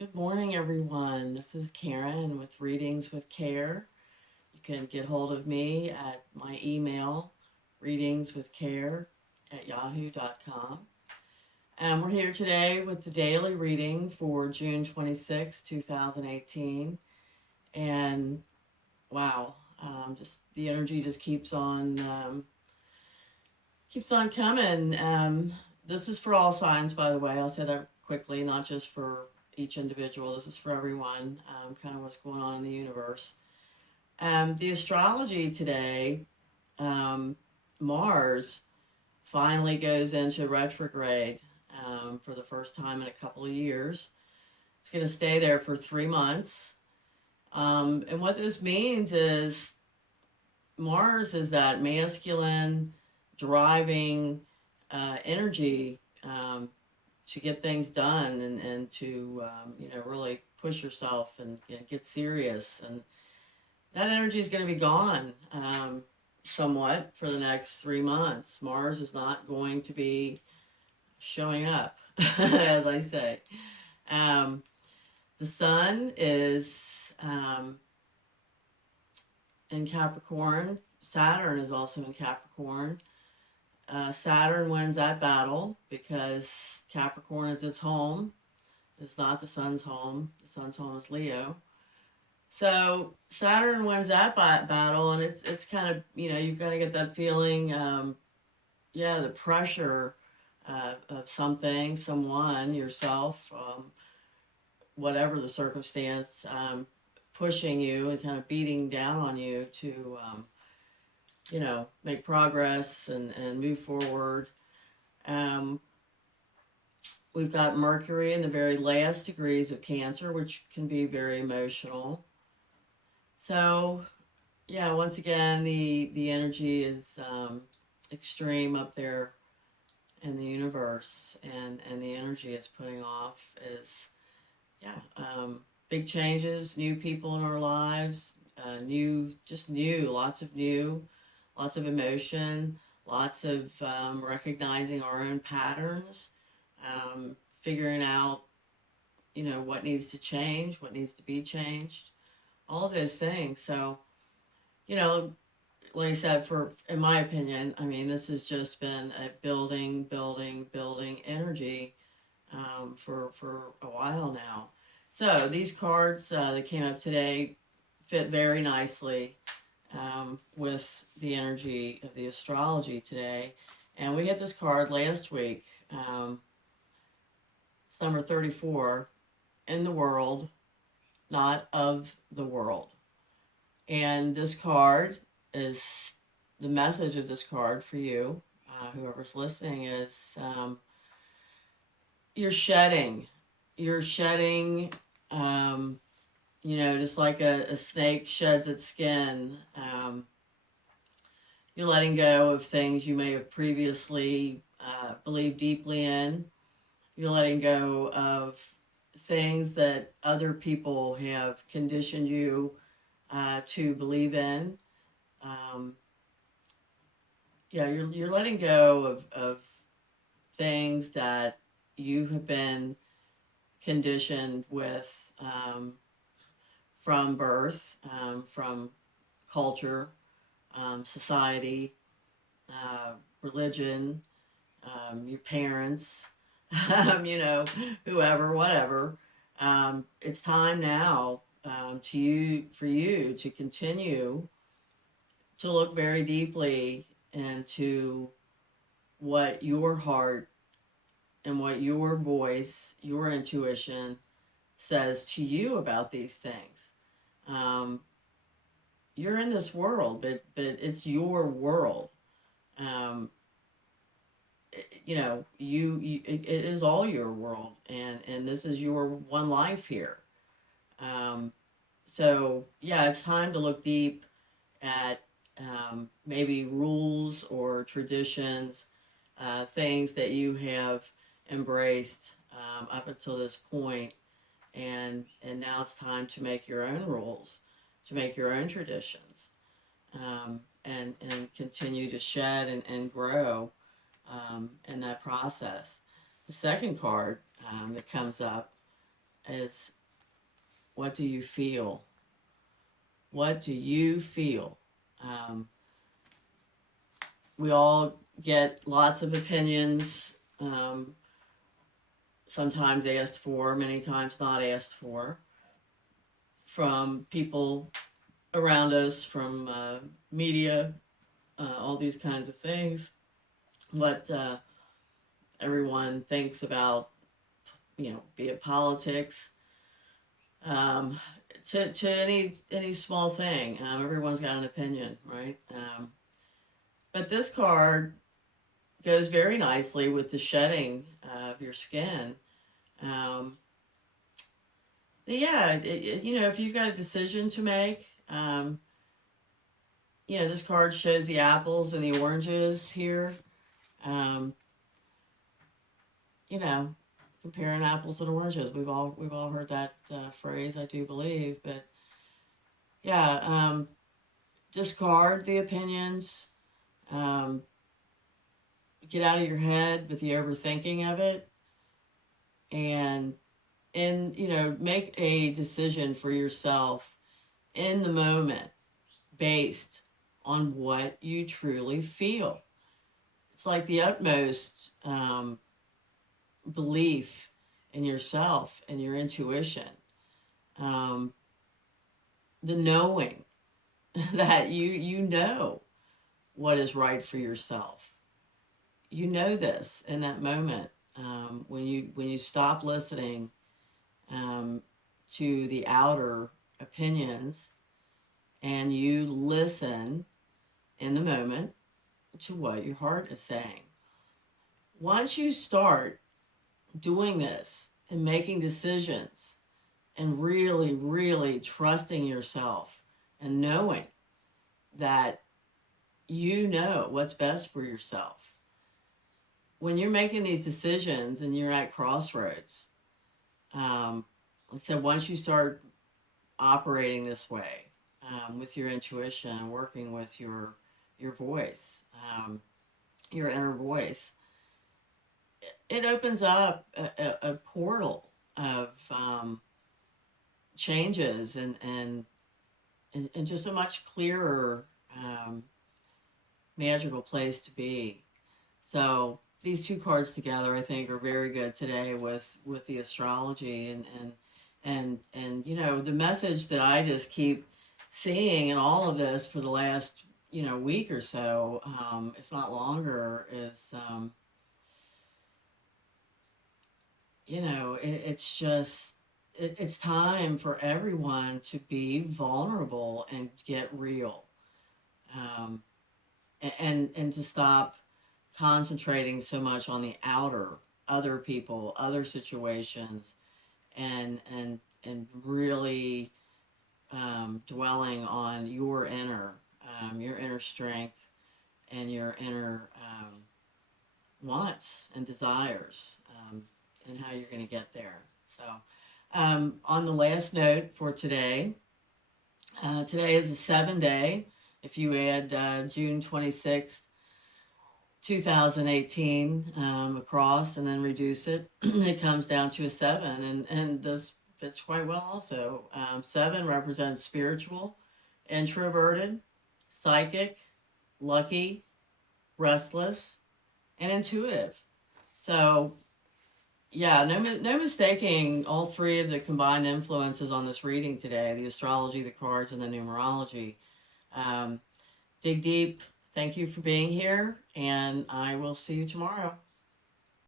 Good morning, everyone. This is Karen with Readings with Care. You can get hold of me at my email, readingswithcare at yahoo.com. And we're here today with the daily reading for June 26, 2018. And wow, just the energy just keeps on coming. This is for all signs, by the way. I'll say that quickly, not just for each individual. This is for everyone, kind of what's going on in the universe. The astrology today, um, Mars finally goes into retrograde for the first time in a couple of years. It's going to stay there for 3 months. And what this means is Mars is that masculine, driving energy to get things done and to really push yourself and get serious. And that energy is going to be gone somewhat for the next 3 months. Mars is not going to be showing up, as I say. Um, the sun is in Capricorn. Saturn is also in Capricorn. Saturn wins that battle because Capricorn is its home. It's not the sun's home. The sun's home is Leo. So Saturn wins that battle, and it's kind of you've got to get that feeling, the pressure of something, someone, yourself, whatever the circumstance, pushing you and kind of beating down on you to make progress and move forward. Um, we've got Mercury in the very last degrees of Cancer, which can be very emotional. So yeah, once again, the energy is extreme up there in the universe, and the energy it's putting off is big changes, new people in our lives, lots of emotion, lots of recognizing our own patterns, figuring out what needs to change, what needs to be changed, all of those things. So you know, like I said, in my opinion, I mean, this has just been a building energy for a while now. So these cards that came up today fit very nicely with the energy of the astrology today. And we had this card last week. It's number 34, in the world, not of the world. And this card is the message of this card for you, whoever's listening, is you're shedding. You're shedding, just like a snake sheds its skin. You're letting go of things you may have previously believed deeply in. You're letting go of things that other people have conditioned you to believe in. Um, you're letting go of things that you have been conditioned with from birth, from culture, society, religion, your parents, whoever, whatever. It's time now for you to continue to look very deeply into what your heart and what your voice, your intuition says to you about these things. Um, you're in this world, but it's your world. Um, it is all your world, and this is your one life here. Um, so yeah, it's time to look deep at maybe rules or traditions, things that you have embraced up until this point, and now it's time to make your own rules, to make your own traditions, and continue to shed and grow in that process. The second card that comes up is, what do you feel? What do you feel? Um, we all get lots of opinions, sometimes asked for, many times not asked for, from people around us, from media, all these kinds of things. What everyone thinks about, be it politics, um, to any small thing. Everyone's got an opinion, right? But this card goes very nicely with the shedding of your skin. Um, yeah, if you've got a decision to make, this card shows the apples and the oranges here. Um, you know, comparing apples and oranges. We've all heard that phrase, I do believe. But yeah, discard the opinions. Um, get out of your head with the overthinking of it, and make a decision for yourself in the moment based on what you truly feel. It's like the utmost belief in yourself and your intuition, um, the knowing that you know what is right for yourself. You know this in that moment, when you stop listening um, to the outer opinions, and you listen in the moment to what your heart is saying. Once you start doing this and making decisions and really, really trusting yourself and knowing that you know what's best for yourself, when you're making these decisions and you're at crossroads, so once you start operating this way, with your intuition and working with your voice, your inner voice, it opens up a portal of changes and just a much clearer, magical place to be. So these two cards together, I think, are very good today with the astrology and the message that I just keep seeing in all of this for the last week or so, if not longer, is it's just it's time for everyone to be vulnerable and get real, um, and to stop concentrating so much on the outer, other people, other situations, and really dwelling on your inner strength and your inner wants and desires, and how you're going to get there. So, on the last note for today, today is a 7 day. If you add June 26th, 2018 across and then reduce it, it comes down to a 7. And this fits quite well also. 7 represents spiritual, introverted, psychic, lucky, restless, and intuitive. So, yeah, no mistaking all three of the combined influences on this reading today: the astrology, the cards, and the numerology. Um, dig deep. Thank you for being here, and I will see you tomorrow.